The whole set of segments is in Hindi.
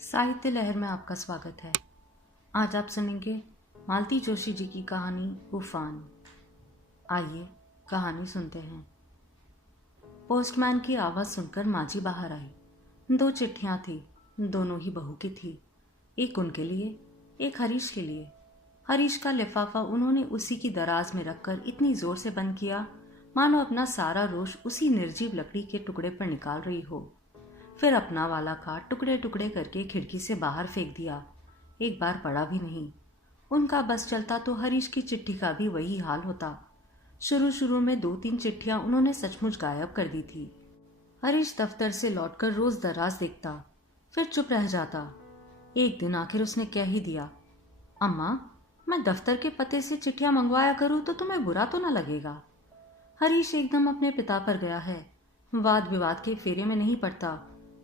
साहित्य लहर में आपका स्वागत है। आज आप सुनेंगे मालती जोशी जी की कहानी उफान। आइए कहानी सुनते हैं। पोस्टमैन की आवाज़ सुनकर माजी बाहर आई। 2 चिट्ठियां थी, दोनों ही बहू की थी। एक उनके लिए, एक हरीश के लिए। हरीश का लिफाफा उन्होंने उसी की दराज में रखकर इतनी जोर से बंद किया मानो अपना सारा रोष उसी निर्जीव लकड़ी के टुकड़े पर निकाल रही हो। फिर अपना वाला काट टुकड़े टुकड़े करके खिड़की से बाहर फेंक दिया। एक बार पड़ा भी नहीं। उनका बस चलता तो हरीश की चिट्ठी का भी वही हाल होता। शुरू शुरू में 2-3 चिट्ठियां उन्होंने सचमुच गायब कर दी थी। हरीश दफ्तर से लौटकर रोज दराज देखता, फिर चुप रह जाता। एक दिन आखिर उसने कह ही दिया, अम्मा, मैं दफ्तर के पते से चिट्ठियां मंगवाया करूं तो तुम्हें बुरा तो न लगेगा। हरीश एकदम अपने पिता पर गया है। वाद विवाद के फेरे में नहीं पड़ता।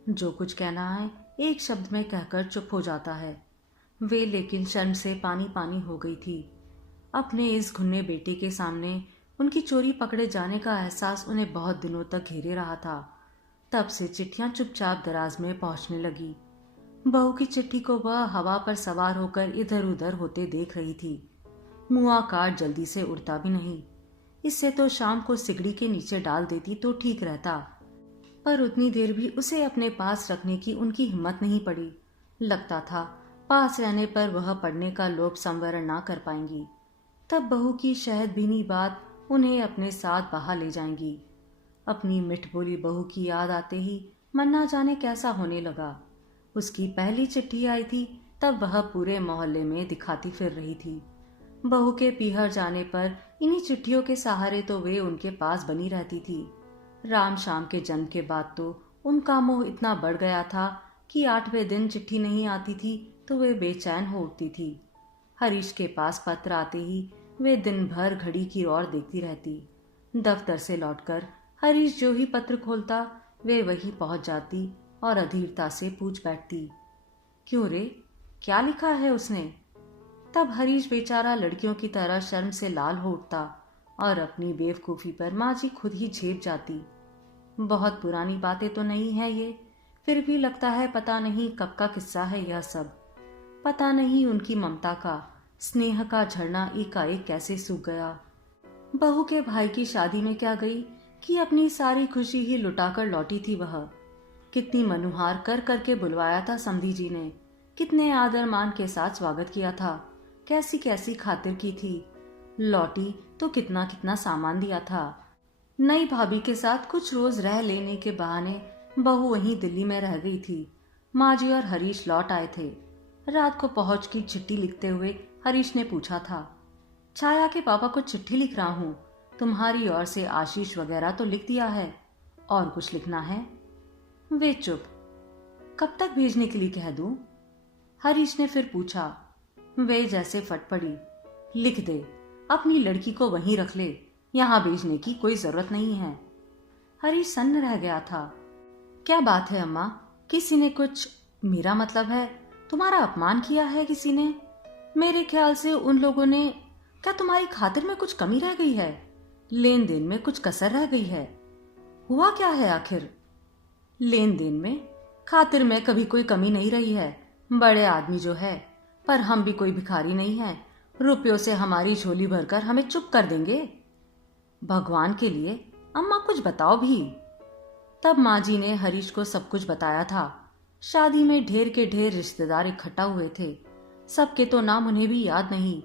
जो कुछ कहना है एक शब्द में कहकर चुप हो जाता है। वे लेकिन शर्म से पानी पानी हो गई थी। अपने इस घुन्ने बेटे के सामने उनकी चोरी पकड़े जाने का एहसास उन्हें बहुत दिनों तक घेरे रहा था। तब से चिट्ठियां चुपचाप दराज में पहुंचने लगी। बहू की चिट्ठी को वह हवा पर सवार होकर इधर उधर होते देख रही थी। मुआ काट जल्दी से उड़ता भी नहीं। इससे तो शाम को सिगड़ी के नीचे डाल देती तो ठीक रहता, पर उतनी देर भी उसे अपने पास रखने की उनकी हिम्मत नहीं पड़ी। लगता था पास रहने पर वह पढ़ने का लोभ संवरण ना कर पाएंगी। तब बहू की शहद भीनी बात उन्हें अपने साथ बहा ले जाएंगी। अपनी मिठ बोली बहू की याद आते ही मन ना जाने कैसा होने लगा। उसकी पहली चिट्ठी आई थी तब वह पूरे मोहल्ले में दिखाती फिर रही थी। बहू के पीहर जाने पर इन्हीं चिट्ठियों के सहारे तो वे उनके पास बनी रहती थी। राम शाम के जन्म के बाद तो उनका मोह इतना बढ़ गया था कि 8वें दिन चिट्ठी नहीं आती थी तो वे बेचैन हो उठती थी। हरीश के पास पत्र आते ही वे दिन भर घड़ी की ओर देखती रहती। दफ्तर से लौटकर हरीश जो ही पत्र खोलता वे वही पहुंच जाती और अधीरता से पूछ बैठती, क्यों रे, क्या लिखा है उसने? तब हरीश बेचारा लड़कियों की तरह शर्म से लाल हो उठता और अपनी बेवकूफ़ी पर माँ जी खुद ही झेप जाती। बहुत पुरानी बातें तो नहीं है ये, फिर भी लगता है पता नहीं कब का किस्सा है यह सब। पता नहीं उनकी ममता का, स्नेह का झरना एकाएक कैसे सूख गया। बहू के भाई की शादी में क्या गई कि अपनी सारी खुशी ही लुटाकर लौटी थी वह। कितनी मनुहार कर करके बुलवाया था समधी जी ने, कितने आदर मान के साथ स्वागत किया था, कैसी कैसी खातिर की थी। लौटी तो कितना कितना सामान दिया था। नई भाभी के साथ कुछ रोज रह लेने के बहाने बहू वहीं दिल्ली में रह गई थी। माँ जी और हरीश लौट आए थे। रात को पहुंच की चिट्ठी लिखते हुए हरीश ने पूछा था, छाया के पापा को चिट्ठी लिख रहा हूँ, तुम्हारी ओर से आशीष वगैरह तो लिख दिया है, और कुछ लिखना है? वे चुप। कब तक भेजने के लिए कह दूं? हरीश ने फिर पूछा। वे जैसे फट पड़ी, लिख दे, अपनी लड़की को वहीं रख ले, यहां भेजने की कोई जरूरत नहीं है। हरीश सन्न रह गया था। क्या बात है अम्मा, किसी ने कुछ, मेरा मतलब है तुम्हारा अपमान किया है किसी ने? मेरे ख्याल से उन लोगों ने, क्या तुम्हारी खातिर में कुछ कमी रह गई है? लेन देन में कुछ कसर रह गई है? हुआ क्या है आखिर? लेन देन में, खातिर में कभी कोई कमी नहीं रही है। बड़े आदमी जो है, पर हम भी कोई भिखारी नहीं है, रुपयों से हमारी झोली भरकर हमें चुप कर देंगे? भगवान के लिए अम्मा कुछ बताओ भी। तब माँ जी ने हरीश को सब कुछ बताया था। शादी में ढेर के ढेर रिश्तेदार इकट्ठा हुए थे। सबके तो नाम उन्हें भी याद नहीं।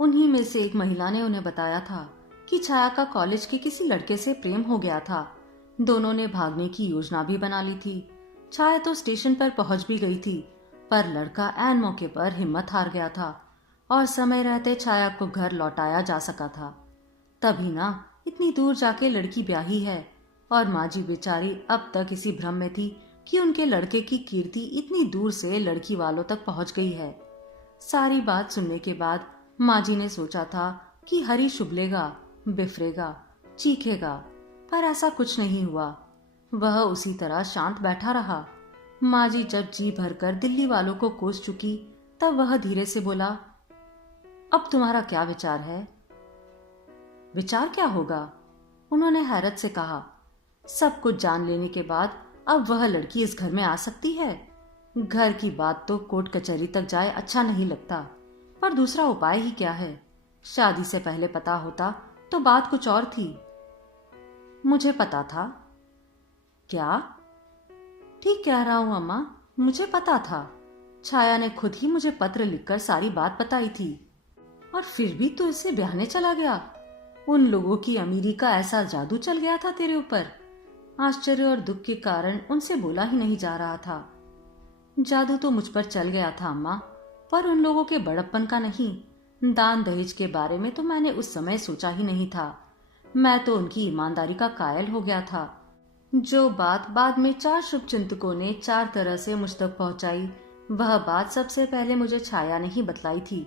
उन्हीं में से एक महिला ने उन्हें बताया था कि छाया का कॉलेज के किसी लड़के से प्रेम हो गया था। दोनों ने भागने की योजना भी बना ली थी। छाया तो स्टेशन पर पहुंच भी गई थी, पर लड़का ऐन मौके पर हिम्मत हार गया था और समय रहते छाया को घर लौटाया जा सका था। तभी ना इतनी दूर जाके लड़की ब्याही है, और माँ जी बेचारी अब तक इसी भ्रम में थी कि उनके लड़के की कीर्ति इतनी दूर से लड़की वालों तक पहुंच गई है। सारी बात सुनने के बाद माँ जी ने सोचा था कि हरीश उबलेगा, बिफरेगा, चीखेगा, पर ऐसा कुछ नहीं हुआ। वह उसी तरह शांत बैठा रहा। माँ जी जब जी भरकर दिल्ली वालों को कोस चुकी तब वह धीरे से बोला, अब तुम्हारा क्या विचार है? विचार क्या होगा? उन्होंने हैरत से कहा। सब कुछ जान लेने के बाद अब वह लड़की इस घर में आ सकती है? घर की बात तो कोर्ट कचहरी तक जाए अच्छा नहीं लगता, पर दूसरा उपाय ही क्या है। शादी से पहले पता होता तो बात कुछ और थी। मुझे पता था। क्या? ठीक कह रहा हूं अम्मा, मुझे पता था। छाया ने खुद ही मुझे पत्र लिखकर सारी बात बताई थी। और फिर भी तू इससे ब्याहने चला गया। उन लोगों की अमीरी का ऐसा जादू चल गया था तेरे ऊपर। आश्चर्य और दुख के कारण उनसे बोला ही नहीं जा रहा था। जादू तो मुझ पर चल गया था अम्मा, पर उन लोगों के बड़प्पन का नहीं। दान दहेज के बारे में तो मैंने उस समय सोचा ही नहीं था। मैं तो उनकी ईमानदारी का कायल हो गया था। जो बात बाद में 4 शुभचिंतकों ने 4 तरह से मुझ तक पहुंचाई, वह बात सबसे पहले मुझे छाया ने ही बतलाई थी।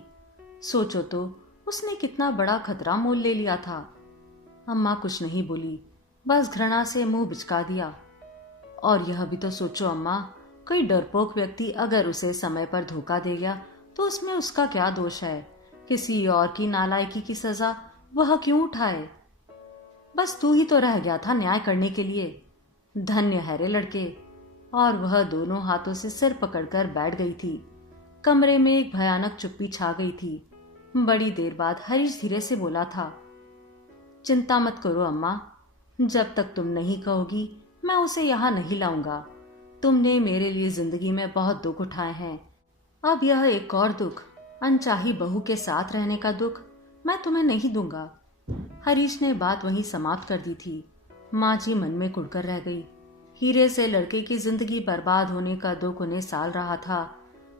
सोचो तो, उसने कितना बड़ा खतरा मोल ले लिया था। अम्मा कुछ नहीं बोली, बस घृणा से मुंह बिचका दिया। और यह भी तो सोचो अम्मा, कोई डरपोक व्यक्ति अगर उसे समय पर धोखा दे गया तो उसमें उसका क्या दोष है। किसी और की नालायकी की सजा वह क्यों उठाए। बस तू ही तो रह गया था न्याय करने के लिए। धन्य है रे लड़के। और वह दोनों हाथों से सिर पकड़कर बैठ गई थी। कमरे में एक भयानक चुप्पी छा गई थी। बड़ी देर बाद हरीश धीरे से बोला था, चिंता मत करो अम्मा, जब तक तुम नहीं कहोगी मैं उसे यहाँ नहीं लाऊंगा। तुमने मेरे लिए जिंदगी में बहुत दुख उठाए हैं। अब यह एक और दुख, अनचाही बहू के साथ रहने का दुख, मैं तुम्हें नहीं दूंगा। हरीश ने बात वहीं समाप्त कर दी थी। माँ जी मन में कुढ़कर रह गई। हीरे से लड़के की जिंदगी बर्बाद होने का दुख उन्हें साल रहा था।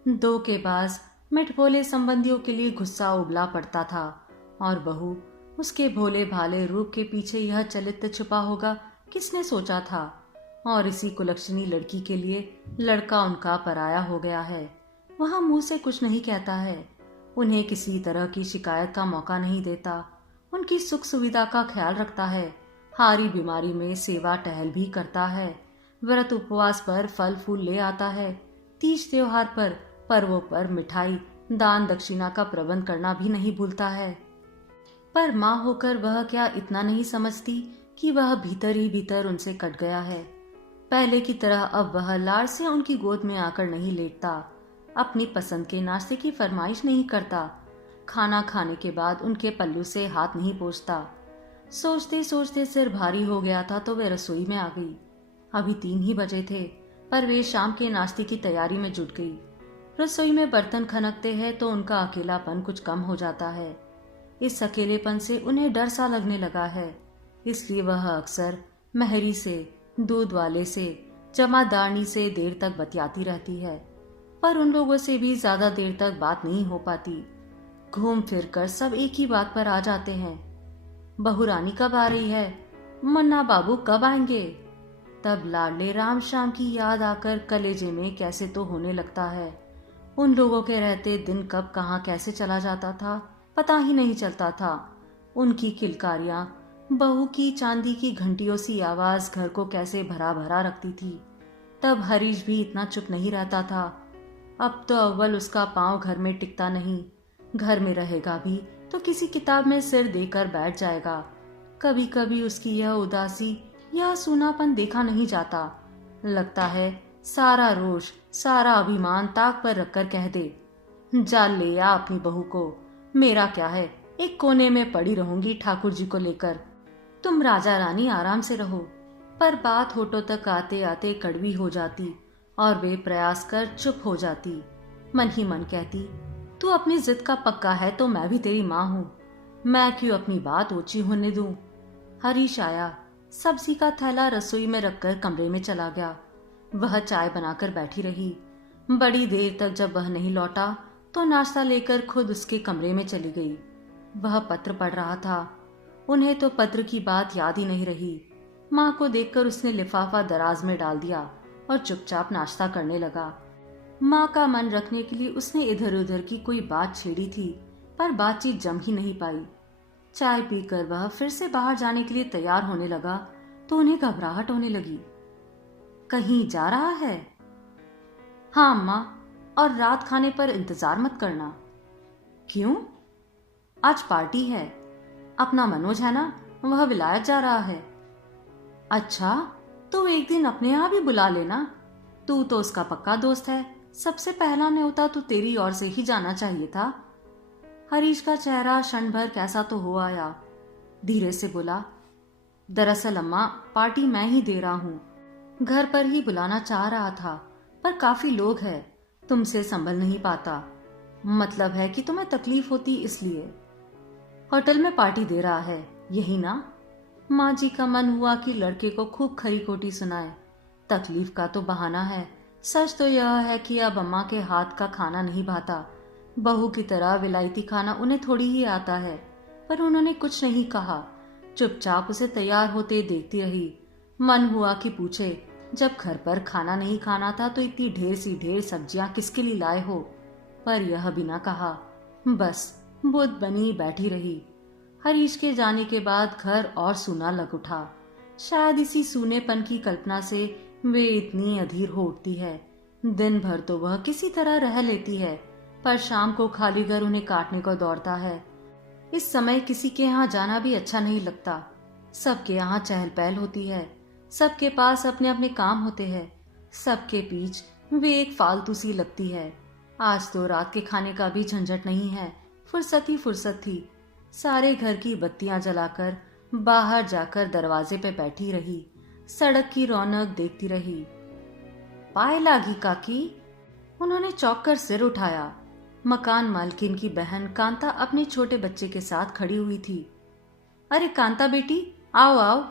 दो के पास मिठभोले संबंधियों के लिए गुस्सा उबला पड़ता था, और बहू, उसके भोले भाले रूप के पीछे यह चरित्र छुपा होगा, किसने सोचा था। और इसी कुलक्षणी लड़की के लिए लड़का उनका पराया हो गया है। वह मुंह से कुछ नहीं कहता है, उन्हें किसी तरह की शिकायत का मौका नहीं देता, उनकी सुख सुविधा का ख्याल रखता है, हारी बीमारी में सेवा टहल भी करता है, व्रत उपवास पर फल फूल ले आता है, तीज त्योहार पर, पर्वों पर मिठाई दान दक्षिणा का प्रबंध करना भी नहीं भूलता है। पर माँ होकर वह क्या इतना नहीं समझती कि वह भीतर ही भीतर उनसे कट गया है। पहले की तरह अब वह लाड़ से उनकी गोद में आकर नहीं लेटता, अपनी पसंद के नाश्ते की फरमाइश नहीं करता, खाना खाने के बाद उनके पल्लू से हाथ नहीं पोंछता। सोचते सोचते सिर भारी हो गया था तो वे रसोई में आ गई। अभी 3 ही बजे थे, पर वे शाम के नाश्ते की तैयारी में जुट गई। रसोई में बर्तन खनकते हैं तो उनका अकेलापन कुछ कम हो जाता है। इस अकेलेपन से उन्हें डर सा लगने लगा है, इसलिए वह अक्सर महरी से, दूध वाले से, जमादारनी से देर तक बतियाती रहती है। पर उन लोगों से भी ज्यादा देर तक बात नहीं हो पाती। घूम फिर कर सब एक ही बात पर आ जाते हैं, बहू रानी कब आ रही है, मुन्ना बाबू कब आएंगे। तब लाडले राम श्याम की याद आकर कलेजे में कैसे तो होने लगता है। उन लोगों के रहते दिन कब कहाँ कैसे चला जाता था पता ही नहीं चलता था। उनकी किलकारियां, बहू की चांदी की घंटियों सी आवाज घर को कैसे भरा भरा रखती थी। तब हरीश भी इतना चुप नहीं रहता था। अब तो अव्वल उसका पांव घर में टिकता नहीं, घर में रहेगा भी तो किसी किताब में सिर देकर बैठ जाएगा। कभी कभी उसकी यह उदासी, यह सूनापन देखा नहीं जाता। लगता है सारा रोष, सारा अभिमान ताक पर रखकर कह दे, जा ले आ अपनी बहू को, मेरा क्या है, एक कोने में पड़ी रहूंगी ठाकुर जी को लेकर, तुम राजा रानी आराम से रहो। पर बात होठों तक आते आते कड़वी हो जाती और वे प्रयास कर चुप हो जाती। मन ही मन कहती, तू अपनी जिद का पक्का है तो मैं भी तेरी माँ हूँ, मैं क्यों अपनी बात ऊंची होने दूं। हरीश आया, सब्जी का थैला रसोई में रखकर कमरे में चला गया। वह चाय बनाकर बैठी रही। बड़ी देर तक जब वह नहीं लौटा तो नाश्ता लेकर खुद उसके कमरे में चली गई। वह पत्र पढ़ रहा था। उन्हें तो पत्र की बात याद ही नहीं रही। माँ को देखकर उसने लिफाफा दराज में डाल दिया और चुपचाप नाश्ता करने लगा। माँ का मन रखने के लिए उसने इधर उधर की कोई बात छेड़ी थी, पर बातचीत जम ही नहीं पाई। चाय पीकर वह फिर से बाहर जाने के लिए तैयार होने लगा तो उन्हें घबराहट होने लगी। कहीं जा रहा है? हाँ अम्मा, और रात खाने पर इंतजार मत करना। क्यों? आज पार्टी है, अपना मनोज है ना, वह विलायत जा रहा है। अच्छा, तो एक दिन अपने यहाँ भी बुला लेना, तू तो उसका पक्का दोस्त है, सबसे पहला न्योता तो तेरी ओर से ही जाना चाहिए था। हरीश का चेहरा क्षण भर कैसा तो हो आया। धीरे से बोला, दरअसल अम्मा, पार्टी मैं ही दे रहा हूँ। घर पर ही बुलाना चाह रहा था, पर काफी लोग हैं, तुमसे संभल नहीं पाता। मतलब है कि तुम्हें तकलीफ होती इसलिए। होटल में पार्टी दे रहा है, यही ना? माँ जी का मन हुआ कि लड़के को खूब खरी खोटी सुनाए। तकलीफ का तो बहाना है, सच तो यह है कि अब अम्मा के हाथ का खाना नहीं भाता। बहू की तरह विलायती खाना उन्हें थोड़ी ही आता है। पर उन्होंने कुछ नहीं कहा, चुपचाप उसे तैयार होते देखती रही। मन हुआ कि पूछे, जब घर पर खाना नहीं खाना था तो इतनी ढेर सब्जियां किसके लिए लाए हो? पर यह भी ना कहा, बस बुद्ध बनी बैठी रही। हरीश के जाने के बाद घर और सूना लग उठा। शायद इसी सूनेपन की कल्पना से वे इतनी अधीर हो उठती है। दिन भर तो वह किसी तरह रह लेती है, पर शाम को खाली घर उन्हें काटने को दौड़ता है। इस समय किसी के यहाँ जाना भी अच्छा नहीं लगता। सबके यहाँ चहल पहल होती है, सबके पास अपने अपने काम होते हैं, सबके बीच वे एक फालतू सी लगती है। आज तो रात के खाने का भी झंझट नहीं है, फुर्सत ही फुर्सत थी। सारे घर की बत्तियां जलाकर बाहर जाकर दरवाजे पे बैठी रही, सड़क की रौनक देखती रही। पाए लागी काकी? उन्होंने चौंक कर सिर उठाया। मकान मालकिन की बहन कांता अपने छोटे बच्चे के साथ खड़ी हुई थी। अरे कांता बेटी, आओ आओ,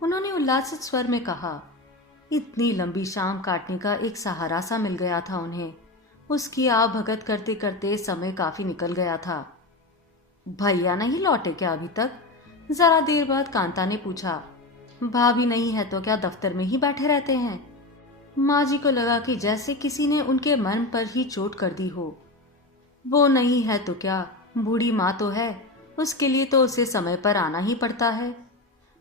उन्होंने उल्लासित स्वर में कहा। इतनी लंबी शाम काटने का एक सहारा सा मिल गया था उन्हें। उसकी आवभगत करते करते समय काफी निकल गया था। भैया नहीं लौटे क्या अभी तक? जरा देर बाद कांता ने पूछा। भाभी नहीं है तो क्या दफ्तर में ही बैठे रहते हैं? माँ जी को लगा कि जैसे किसी ने उनके मन पर ही चोट कर दी हो। वो नहीं है तो क्या, बूढ़ी माँ तो है, उसके लिए तो उसे समय पर आना ही पड़ता है।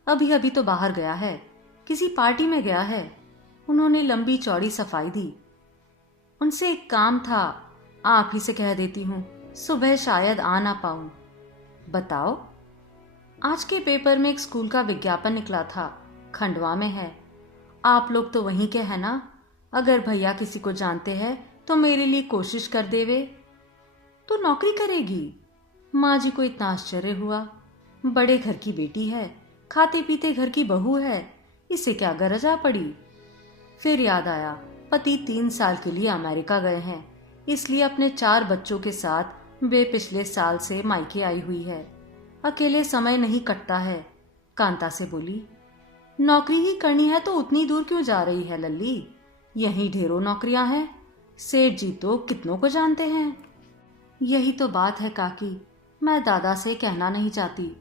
अभी अभी तो बाहर गया है, किसी पार्टी में गया है। उन्होंने लंबी चौड़ी सफाई दी। उनसे एक काम था, आप ही से कह देती हूँ, सुबह शायद आ ना पाऊं। बताओ। आज के पेपर में एक स्कूल का विज्ञापन निकला था, खंडवा में है। आप लोग तो वहीं के हैं ना? अगर भैया किसी को जानते हैं तो मेरे लिए कोशिश कर देवे। तो नौकरी करेगी? माँ जी को इतना आश्चर्य हुआ। बड़े घर की बेटी है, खाते पीते घर की बहू है, इसे क्या गरज आ पड़ी? फिर याद आया, पति 3 साल के लिए अमेरिका गए हैं, इसलिए अपने 4 बच्चों के साथ वे पिछले साल से मायके आई हुई है। अकेले समय नहीं कटता है। कांता से बोली, नौकरी ही करनी है तो उतनी दूर क्यों जा रही है लल्ली? यहीं ढेरों नौकरियां हैं, सेठ जी तो कितनों को जानते हैं। यही तो बात है काकी, मैं दादा से कहना नहीं चाहती,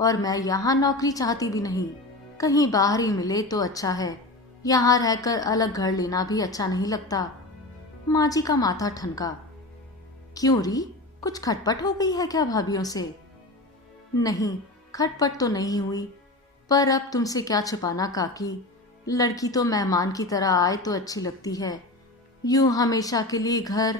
और मैं यहाँ नौकरी चाहती भी नहीं। कहीं बाहर ही मिले तो अच्छा है, यहाँ रहकर अलग घर लेना भी अच्छा नहीं लगता। माँ जी का माथा ठनका। क्यों री, कुछ खटपट हो गई है क्या भाभीियों से? नहीं, खटपट तो नहीं हुई, पर अब तुमसे क्या छुपाना काकी। लड़की तो मेहमान की तरह आए तो अच्छी लगती है, यूं हमेशा के लिए घर।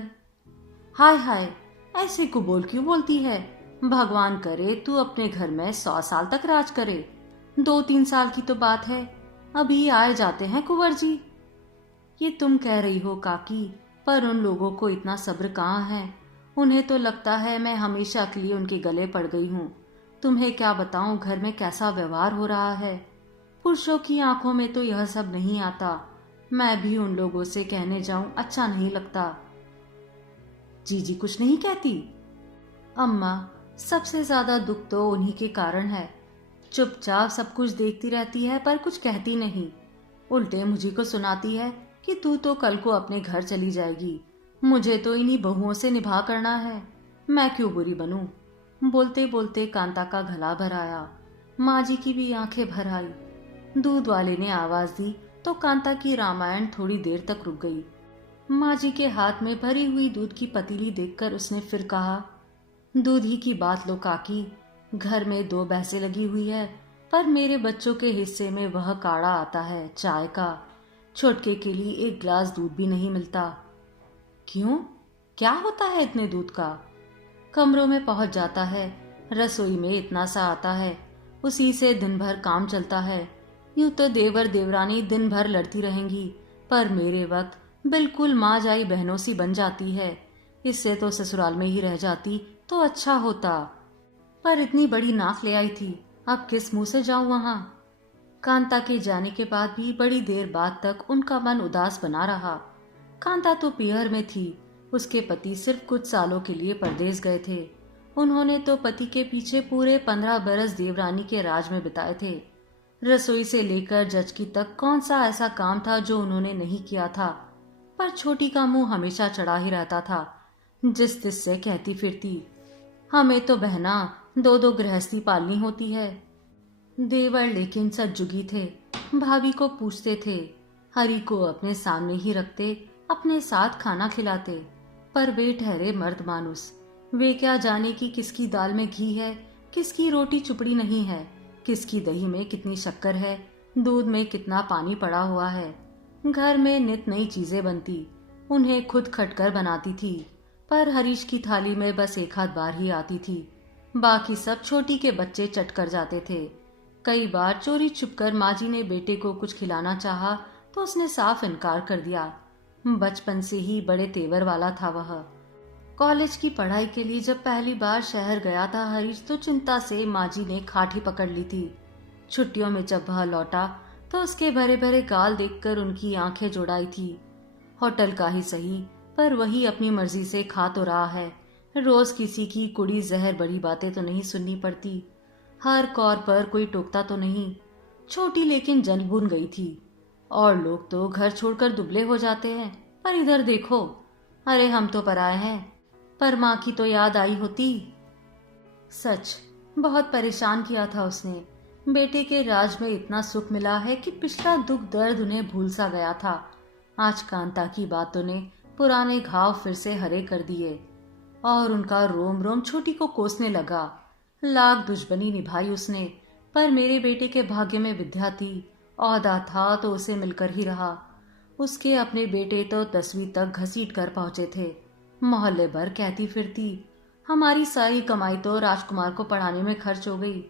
हाय हाय, ऐसे को बोल क्यों बोलती है? भगवान करे तू अपने घर में 100 साल तक राज करे। 2-3 साल की तो बात है, अभी आए जाते हैं कुंवर जी। ये तुम कह रही हो काकी, पर उन लोगों को इतना सब्र कहाँ है। उन्हें तो लगता है मैं हमेशा के लिए उनके गले पड़ गई हूँ। तुम्हें क्या बताऊं घर में कैसा व्यवहार हो रहा है। पुरुषों की आंखों में तो यह सब नहीं आता। मैं भी उन लोगों से कहने जाऊं अच्छा नहीं लगता। जीजी कुछ नहीं कहती? अम्मा, सबसे ज्यादा दुख तो उन्हीं के कारण है। चुपचाप सब कुछ देखती रहती है पर कुछ कहती नहीं। उल्टे मुझे को सुनाती है कि तू तो कल को अपने घर चली जाएगी, मुझे तो इन्हीं बहुओं से निभा करना है, मैं क्यों बुरी बनूं। बोलते बोलते कांता का गला भर आया। माँ जी की भी आंखें भर आई। दूध वाले ने आवाज दी तो कांता की रामायण थोड़ी देर तक रुक गई। माँ जी के हाथ में भरी हुई दूध की पतीली देखकर उसने फिर कहा, दूध ही की बात लो काकी, घर में 2 भैंसें लगी हुई है, पर मेरे बच्चों के हिस्से में वह काढ़ा आता है चाय का। छोटके के लिए 1 गिलास दूध भी नहीं मिलता। क्यों, क्या होता है इतने दूध का? कमरों में पहुंच जाता है, रसोई में इतना सा आता है, उसी से दिन भर काम चलता है। यूं तो देवर देवरानी दिन भर लड़ती रहेंगी, पर मेरे वक्त बिल्कुल माँ जाई बहनों सी बन जाती है। इससे तो ससुराल में ही रह जाती तो अच्छा होता। पर इतनी बड़ी नाक ले आई थी, अब किस मुंह से जाऊं वहां। कांता के जाने के बाद भी बड़ी देर बाद तक उनका मन उदास बना रहा। कांता तो पियर में थी। उसके पति सिर्फ कुछ सालों के लिए परदेश गए थे। उन्होंने तो पति के पीछे पूरे 15 बरस देवरानी के राज में बिताए थे। रसोई से लेकर जचकी तक कौन सा ऐसा काम था जो उन्होंने नहीं किया था। पर छोटी का मुंह हमेशा चढ़ा ही रहता था। जिस तिस से कहती फिरती, हमें तो बहना दो दो गृहस्थी पालनी होती है। देवर लेकिन सज्जुगी थे। भाभी को पूछते थे, हरि को अपने सामने ही रखते, अपने साथ खाना खिलाते। पर वे ठहरे मर्द मानुस। वे क्या जाने कि किसकी दाल में घी है, किसकी रोटी चुपड़ी नहीं है, किसकी दही में कितनी शक्कर है, दूध में कितना पानी पड़ा हुआ है। घर में नित नई चीजें बनती, उन्हें खुद खटकर बनाती थी। पर हरीश की थाली में बस एक आध बार ही आती थी। बाकी सब छोटी के बच्चे चट कर जाते थे। कई बार चोरी छुपकर माँ जी ने बेटे को कुछ खिलाना चाहा तो उसने साफ इनकार कर दिया। बचपन से ही बड़े तेवर वाला था वह। कॉलेज की पढ़ाई के लिए जब पहली बार शहर गया था हरीश, तो चिंता से माँ जी ने खाट ही पकड़ ली थी। छुट्टियों में जब वह लौटा तो उसके भरे भरे गाल देखकर उनकी आंखें जुड़ाई थी। होटल का ही सही, पर वही अपनी मर्जी से खा तो रहा है। रोज किसी की कुड़ी जहर बड़ी बातें तो नहीं सुननी पड़ती। हर कौर पर कोई टोकता तो नहीं। छोटी लेकिन जनबून गई थी। और लोग तो घर छोड़कर दुबले हो जाते हैं, पर इधर देखो, अरे हम तो पराए हैं। पर माँ की तो याद आई होती। सच, बहुत परेशान किया था उसने। बेटे के राज में इतना सुख मिला है कि पिछला दुख दर्द उन्हें भूल सा गया था। आज कांता की बातों ने पुराने घाव फिर से हरे कर दिए और उनका रोम रोम छोटी को कोसने लगा। लाख दुश्मनी निभाई उसने, पर मेरे बेटे के भाग्य में विद्या थी। औहदा था तो उसे मिलकर ही रहा। उसके अपने बेटे तो 10वीं तक घसीट कर पहुंचे थे। मोहल्ले भर कहती फिरती, हमारी सारी कमाई तो राजकुमार को पढ़ाने में खर्च हो गई।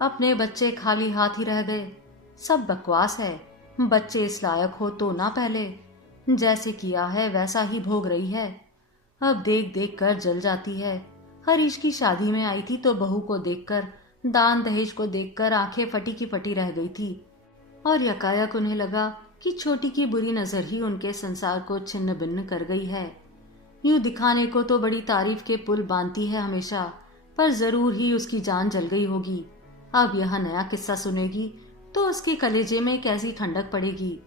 अपने बच्चे खाली हाथ ही रह गए। सब बकवास है। बच्चे इस लायक हो तो ना पहले। जैसे किया है वैसा ही भोग रही है। अब देख देख कर जल जाती है। हरीश की शादी में आई थी तो बहू को देखकर, दान दहेज को देखकर आंखें फटी की फटी रह गई थी। और यकायक उन्हें लगा कि छोटी की बुरी नजर ही उनके संसार को छिन्न भिन्न कर गई है। यूं दिखाने को तो बड़ी तारीफ के पुल बांधती है हमेशा, पर जरूर ही उसकी जान जल गई होगी। अब यह नया किस्सा सुनेगी तो उसके कलेजे में कैसी ठंडक पड़ेगी।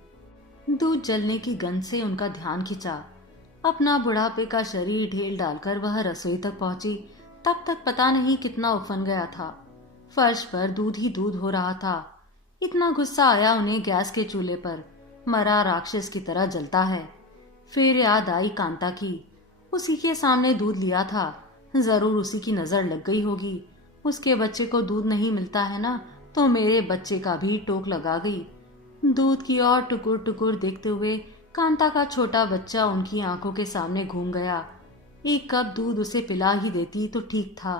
दूध जलने की गंध से उनका ध्यान खिंचा। अपना बुढ़ापे का शरीर ढेल डालकर वह रसोई तक पहुंची, तब तक पता नहीं कितना उफन गया था। फर्श पर दूध ही दूध हो रहा था। इतना गुस्सा आया उन्हें गैस के चूल्हे पर, मरा राक्षस की तरह जलता है। फिर याद आई कांता की। उसी के सामने दूध लिया था, जरूर उसी की नजर लग गई होगी। उसके बच्चे को दूध नहीं मिलता है ना, तो मेरे बच्चे का भी टोक लगा गई। दूध की ओर टुकुर टुकुर देखते हुए कांता का छोटा बच्चा उनकी आंखों के सामने घूम गया। एक कप दूध उसे पिला ही देती तो ठीक था।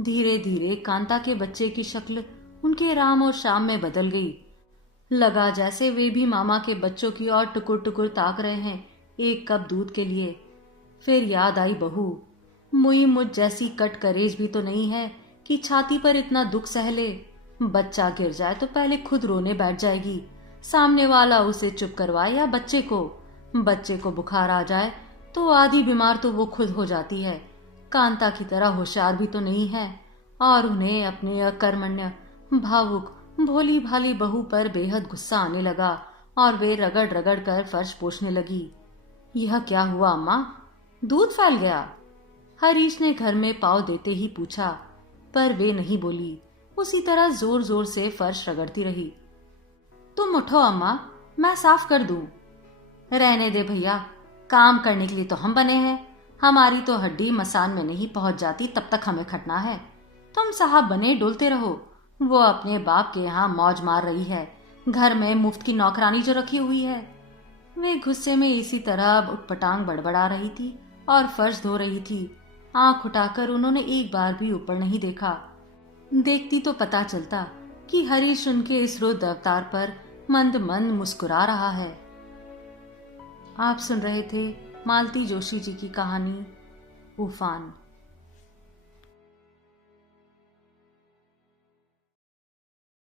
धीरे धीरे कांता के बच्चे की शक्ल उनके राम और शाम में बदल गई। लगा जैसे वे भी मामा के बच्चों की ओर टुकुर टुकुर ताक रहे हैं एक कप दूध के लिए। फिर याद आई बहू। मुई मुझ जैसी कट करेज भी तो नहीं है कि छाती पर इतना दुख सह ले। बच्चा गिर जाए तो पहले खुद रोने बैठ जाएगी, सामने वाला उसे चुप करवाए या बच्चे को। बच्चे को बुखार आ जाए तो आधी बीमार तो वो खुद हो जाती है। कांता की तरह होशियार भी तो नहीं है। और उन्हें अपने अकर्मण्य, भावुक, भोली भाली बहू पर बेहद गुस्सा आने लगा और वे रगड़ रगड़ कर फर्श पोंछने लगी। यह क्या हुआ अम्मा? दूध फैल गया? हरीश ने घर में पाँव देते ही पूछा, पर वे नहीं बोली। उसी तरह जोर जोर से फर्श रगड़ती रही। तुम उठो अम्मा, मैं साफ कर दूं। रहने दे भैया, काम करने के लिए तो हम बने हैं। हमारी तो हड्डी मसान में नहीं पहुंच जाती तब तक हमें खटना है। तुम साहब बने डोलते रहो। वो अपने बाप के यहाँ मौज मार रही है, घर में मुफ्त की नौकरानी जो रखी हुई है। वे गुस्से में इसी तरह उटपटांग बड़बड़ा रही थी और फर्श धो रही थी। आंख उठाकर उन्होंने एक बार भी ऊपर नहीं देखा। देखती तो पता चलता कि हरीश उनके इस रुद्र अवतार पर मंद मंद मुस्कुरा रहा है। आप सुन रहे थे मालती जोशी जी की कहानी उफान।